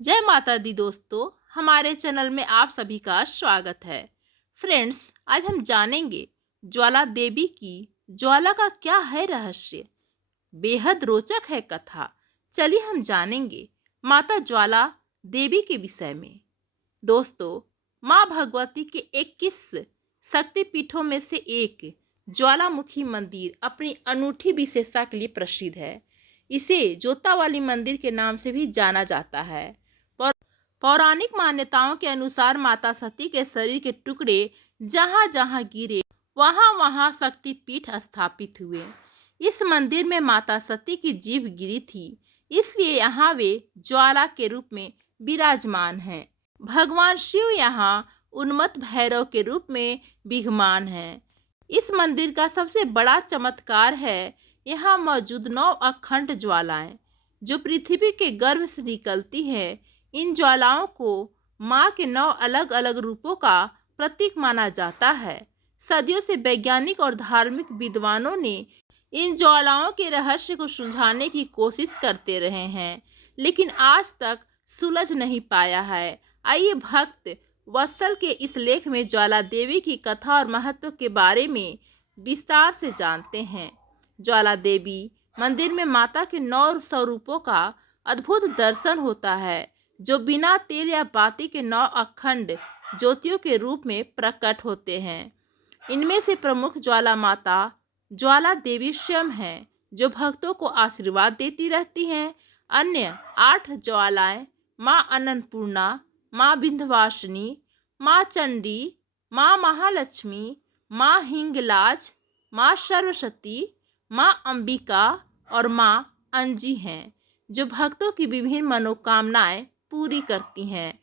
जय माता दी दोस्तों, हमारे चैनल में आप सभी का स्वागत है। फ्रेंड्स, आज हम जानेंगे ज्वाला देवी की ज्वाला का क्या है रहस्य। बेहद रोचक है कथा। चलिए हम जानेंगे माता ज्वाला देवी के विषय में। दोस्तों, माँ भगवती के 21 शक्तिपीठों में से एक ज्वालामुखी मंदिर अपनी अनूठी विशेषता के लिए प्रसिद्ध है। इसे जोतावाली मंदिर के नाम से भी जाना जाता है। पौराणिक मान्यताओं के अनुसार माता सती के शरीर के टुकड़े जहाँ जहाँ गिरे वहाँ वहाँ शक्तिपीठ स्थापित हुए। इस मंदिर में माता सती की जीभ गिरी थी, इसलिए यहाँ वे ज्वाला के रूप में विराजमान हैं। भगवान शिव यहाँ उन्मत्त भैरव के रूप में विद्यमान हैं। इस मंदिर का सबसे बड़ा चमत्कार है यहाँ मौजूद 9 अखंड ज्वालाएं, जो पृथ्वी के गर्भ से निकलती है। इन ज्वालाओं को माँ के 9 अलग अलग रूपों का प्रतीक माना जाता है। सदियों से वैज्ञानिक और धार्मिक विद्वानों ने इन ज्वालाओं के रहस्य को सुलझाने की कोशिश करते रहे हैं, लेकिन आज तक सुलझ नहीं पाया है। आइए भक्त वत्सल के इस लेख में ज्वाला देवी की कथा और महत्व के बारे में विस्तार से जानते हैं। ज्वाला देवी मंदिर में माता के 9 स्वरूपों का अद्भुत दर्शन होता है, जो बिना तेल या बाती के 9 अखंड ज्योतियों के रूप में प्रकट होते हैं। इनमें से प्रमुख ज्वाला माता ज्वाला देवी स्वयं हैं, जो भक्तों को आशीर्वाद देती रहती हैं। अन्य 8 ज्वालाएं माँ अन्नपूर्णा, माँ विंध्यवासिनी, माँ चंडी, माँ महालक्ष्मी, माँ हिंगलाज, माँ सरस्वती, माँ अंबिका और माँ अंजी हैं, जो भक्तों की विभिन्न मनोकामनाएं पूरी करती हैं।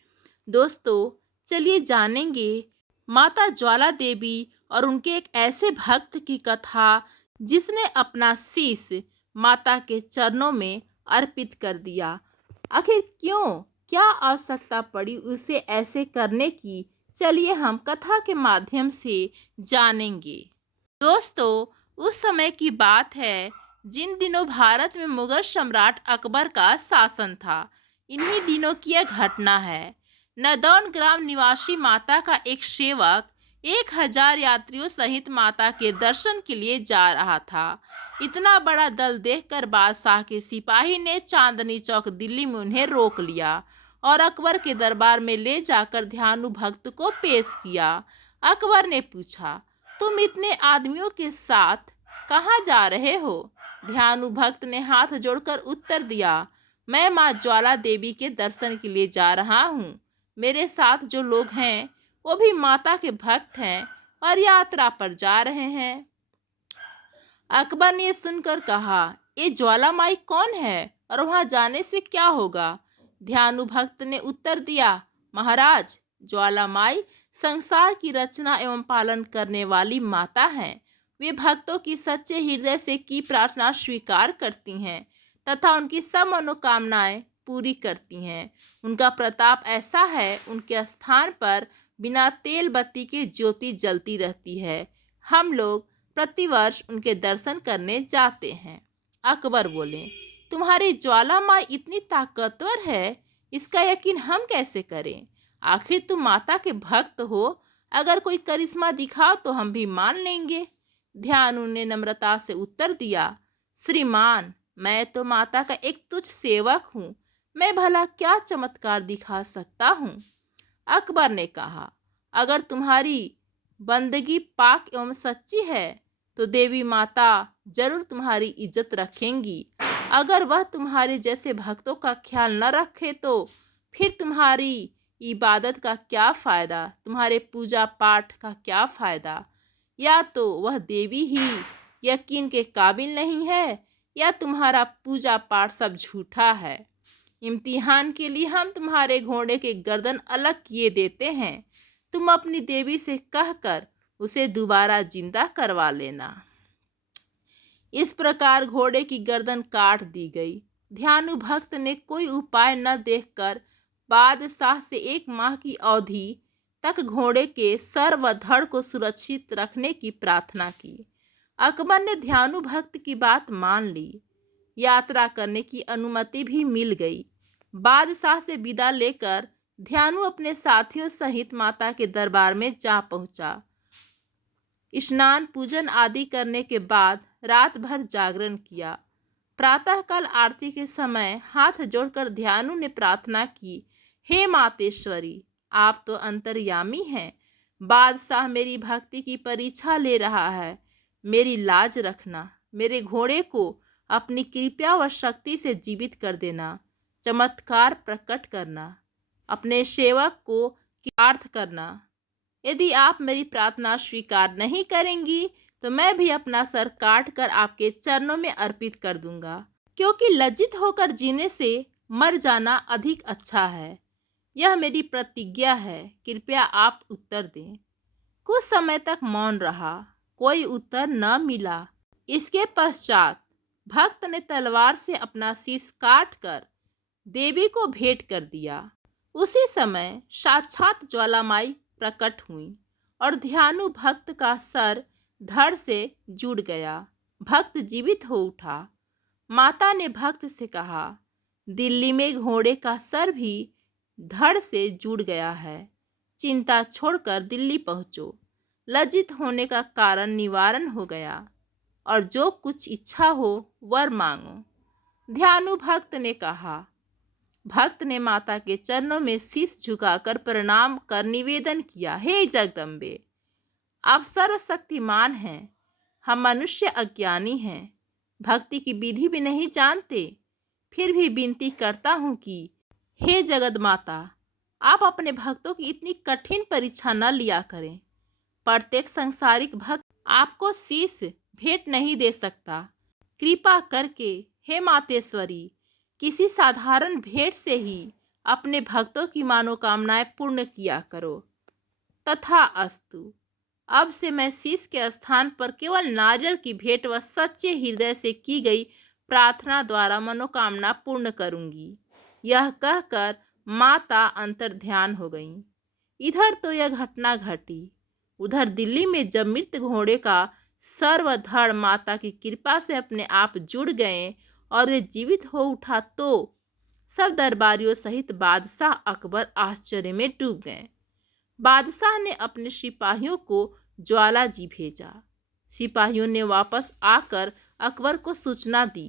दोस्तों, चलिए जानेंगे माता ज्वाला देवी और उनके एक ऐसे भक्त की कथा जिसने अपना शीश माता के चरणों में अर्पित कर दिया। आखिर क्यों, क्या आवश्यकता पड़ी उसे ऐसे करने की, चलिए हम कथा के माध्यम से जानेंगे। दोस्तों, उस समय की बात है जिन दिनों भारत में मुगल सम्राट अकबर का शासन था। इन्हीं दिनों की यह घटना है। नदौन ग्राम निवासी माता का एक सेवक 1000 यात्रियों सहित माता के दर्शन के लिए जा रहा था। इतना बड़ा दल देखकर बादशाह के सिपाही ने चांदनी चौक दिल्ली में उन्हें रोक लिया और अकबर के दरबार में ले जाकर ध्यानु भक्त को पेश किया। अकबर ने पूछा, तुम इतने आदमियों के साथ कहाँ जा रहे हो? ध्यानु भक्त ने हाथ जोड़कर उत्तर दिया, मैं माँ ज्वाला देवी के दर्शन के लिए जा रहा हूँ। मेरे साथ जो लोग हैं वो भी माता के भक्त हैं और यात्रा पर जा रहे हैं। अकबर ने सुनकर कहा, ये ज्वाला माई कौन है और वहां जाने से क्या होगा? ध्यानु भक्त ने उत्तर दिया, महाराज, ज्वाला माई संसार की रचना एवं पालन करने वाली माता हैं। वे भक्तों की सच्चे हृदय से की प्रार्थना स्वीकार करती हैं तथा उनकी सब मनोकामनाएं पूरी करती हैं। उनका प्रताप ऐसा है, उनके स्थान पर बिना तेल बत्ती के ज्योति जलती रहती है। हम लोग प्रतिवर्ष उनके दर्शन करने जाते हैं। अकबर बोले, तुम्हारी ज्वाला माँ इतनी ताकतवर है, इसका यकीन हम कैसे करें? आखिर तुम माता के भक्त हो, अगर कोई करिश्मा दिखाओ तो हम भी मान लेंगे। ध्यानु ने नम्रता से उत्तर दिया, श्रीमान, मैं तो माता का एक तुच्छ सेवक हूँ, मैं भला क्या चमत्कार दिखा सकता हूँ? अकबर ने कहा, अगर तुम्हारी बंदगी पाक एवं सच्ची है तो देवी माता जरूर तुम्हारी इज्जत रखेंगी। अगर वह तुम्हारे जैसे भक्तों का ख्याल न रखे तो फिर तुम्हारी इबादत का क्या फ़ायदा, तुम्हारे पूजा पाठ का क्या फ़ायदा? या तो वह देवी ही यकीन के काबिल नहीं है या तुम्हारा पूजा पाठ सब झूठा है। इम्तिहान के लिए हम तुम्हारे घोड़े के गर्दन अलग किए देते हैं। तुम अपनी देवी से कहकर उसे दोबारा जिंदा करवा लेना। इस प्रकार घोड़े की गर्दन काट दी गई। ध्यानु भक्त ने कोई उपाय न देखकर बादशाह से 1 माह की अवधि तक घोड़े के सर व धड़ को सुरक्षित रखने की प्रार्थना की। अकबर ने ध्यानु भक्त की बात मान ली। यात्रा करने की अनुमति भी मिल गई। बादशाह से विदा लेकर ध्यानु अपने साथियों सहित माता के दरबार में जा पहुंचा। स्नान पूजन आदि करने के बाद रात भर जागरण किया। प्रातःकाल आरती के समय हाथ जोड़कर ध्यानु ने प्रार्थना की, हे मातेश्वरी, आप तो अंतर्यामी हैं। बादशाह मेरी भक्ति की परीक्षा ले रहा है। मेरी लाज रखना, मेरे घोड़े को अपनी कृपा व शक्ति से जीवित कर देना, चमत्कार प्रकट करना, अपने सेवक को कृतार्थ करना। यदि आप मेरी प्रार्थना स्वीकार नहीं करेंगी तो मैं भी अपना सर काट कर आपके चरणों में अर्पित कर दूंगा, क्योंकि लज्जित होकर जीने से मर जाना अधिक अच्छा है। यह मेरी प्रतिज्ञा है, कृपया आप उत्तर दें। कुछ समय तक मौन रहा, कोई उत्तर न मिला। इसके पश्चात भक्त ने तलवार से अपना शीश काट कर देवी को भेंट कर दिया। उसी समय साक्षात ज्वालामाई प्रकट हुई और ध्यानु भक्त का सर धड़ से जुड़ गया। भक्त जीवित हो उठा। माता ने भक्त से कहा, दिल्ली में घोड़े का सर भी धड़ से जुड़ गया है। चिंता छोड़कर दिल्ली पहुंचो। लज्जित होने का कारण निवारण हो गया और जो कुछ इच्छा हो वर मांगो। ध्यानु भक्त ने कहा। भक्त ने माता के चरणों में शीश झुकाकर प्रणाम कर निवेदन किया, हे जगदम्बे, आप सर्वशक्तिमान हैं। हम मनुष्य अज्ञानी हैं, भक्ति की विधि भी नहीं जानते। फिर भी विनती करता हूँ कि हे जगद माता, आप अपने भक्तों की इतनी कठिन परीक्षा न लिया करें। प्रत्येक संसारिक भक्त आपको शीश भेंट नहीं दे सकता। कृपा करके हे मातेश्वरी, किसी साधारण भेंट से ही अपने भक्तों की मनोकामनाएं पूर्ण किया करो। तथा अस्तु। अब से मैं शीश के स्थान पर केवल नारियल की भेंट व सच्चे हृदय से की गई प्रार्थना द्वारा मनोकामना पूर्ण करूंगी। यह कहकर माता अंतर ध्यान हो गईं। इधर तो यह घटना घटी। उधर दिल्ली में जब मृत घोड़े का सर्वधड़ माता की कृपा से अपने आप जुड़ गए और वे जीवित हो उठा तो सब दरबारियों सहित बादशाह अकबर आश्चर्य में डूब गए। बादशाह ने अपने सिपाहियों को ज्वाला जी भेजा। सिपाहियों ने वापस आकर अकबर को सूचना दी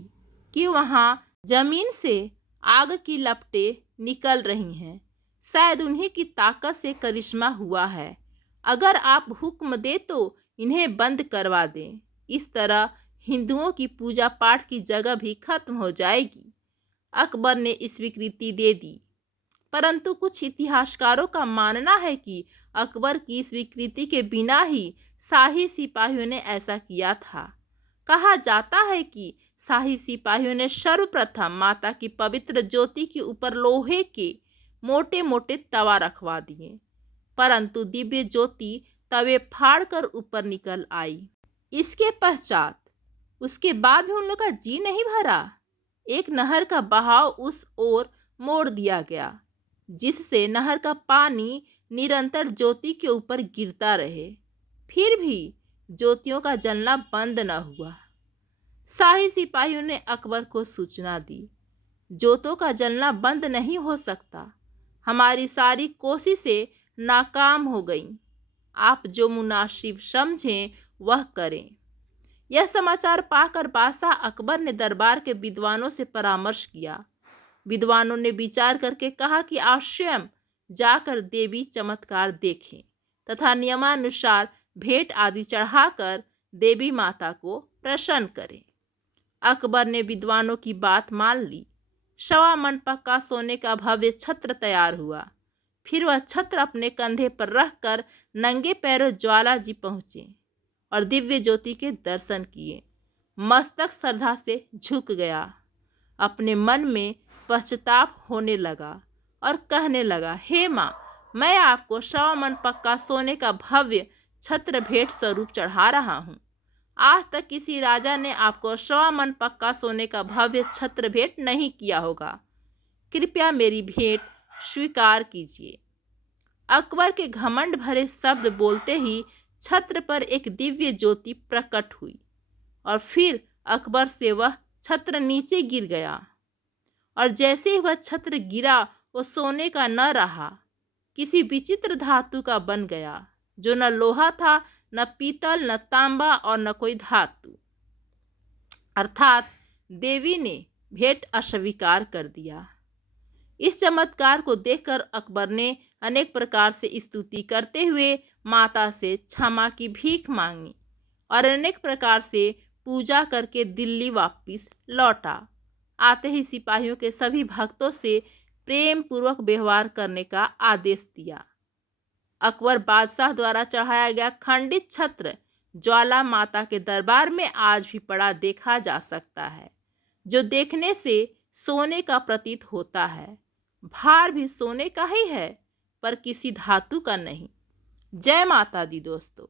कि वहां जमीन से आग की लपटें निकल रही हैं। शायद उन्हीं की ताकत से करिश्मा हुआ है। अगर आप हुक्म दे तो इन्हें बंद करवा दें। इस तरह हिंदुओं की पूजा पाठ की जगह भी खत्म हो जाएगी। अकबर ने स्वीकृति दे दी, परंतु कुछ इतिहासकारों का मानना है कि अकबर की स्वीकृति के बिना ही शाही सिपाहियों ने ऐसा किया था। कहा जाता है कि शाही सिपाहियों ने सर्वप्रथम माता की पवित्र ज्योति के ऊपर लोहे के मोटे मोटे तवा रखवा दिए, परंतु दिव्य ज्योति तवे फाड़कर ऊपर निकल आई। इसके पश्चात उसके बाद भी उन लोग का जी नहीं भरा। एक नहर का बहाव उस ओर मोड़ दिया गया, जिससे नहर का पानी निरंतर ज्योति के ऊपर गिरता रहे। फिर भी ज्योतियों का जलना बंद न हुआ। शाही सिपाहियों ने अकबर को सूचना दी, ज्योतों का जलना बंद नहीं हो सकता। हमारी सारी कोशिशें नाकाम हो गईं। आप जो मुनासिब समझें वह करें। यह समाचार पाकर बादशाह अकबर ने दरबार के विद्वानों से परामर्श किया। विद्वानों ने विचार करके कहा कि आप स्वयं जाकर देवी चमत्कार देखें तथा नियमानुसार भेंट आदि चढ़ाकर देवी माता को प्रसन्न करें। अकबर ने विद्वानों की बात मान ली। 1.25 मन पक्का सोने का भव्य छत्र तैयार हुआ। फिर वह छत्र अपने कंधे पर रखकर नंगे पैरों ज्वाला जी पहुँचे और दिव्य ज्योति के दर्शन किए। मस्तक श्रद्धा से झुक गया। अपने मन में पश्चाताप होने लगा और कहने लगा, हे माँ, मैं आपको 1.25 मन पक्का सोने का भव्य छत्र भेंट स्वरूप चढ़ा रहा हूँ। आज तक किसी राजा ने आपको 1.25 मन पक्का सोने का भव्य छत्र भेंट नहीं किया होगा। कृपया मेरी भेंट स्वीकार कीजिए। अकबर के घमंड भरे शब्द बोलते ही छत्र पर एक दिव्य ज्योति प्रकट हुई और फिर अकबर से वह छत्र नीचे गिर गया। और जैसे ही वह छत्र गिरा वो सोने का न रहा, किसी विचित्र धातु का बन गया, जो न लोहा था, न पीतल, न तांबा और न कोई धातु। अर्थात देवी ने भेंट अस्वीकार कर दिया। इस चमत्कार को देखकर अकबर ने अनेक प्रकार से स्तुति करते हुए माता से क्षमा की भीख मांगी और अनेक प्रकार से पूजा करके दिल्ली वापस लौटा। आते ही सिपाहियों के सभी भक्तों से प्रेम पूर्वक व्यवहार करने का आदेश दिया। अकबर बादशाह द्वारा चढ़ाया गया खंडित छत्र ज्वाला माता के दरबार में आज भी पड़ा देखा जा सकता है, जो देखने से सोने का प्रतीत होता है। भार भी सोने का ही है, पर किसी धातु का नहीं। जय माता दी दोस्तों।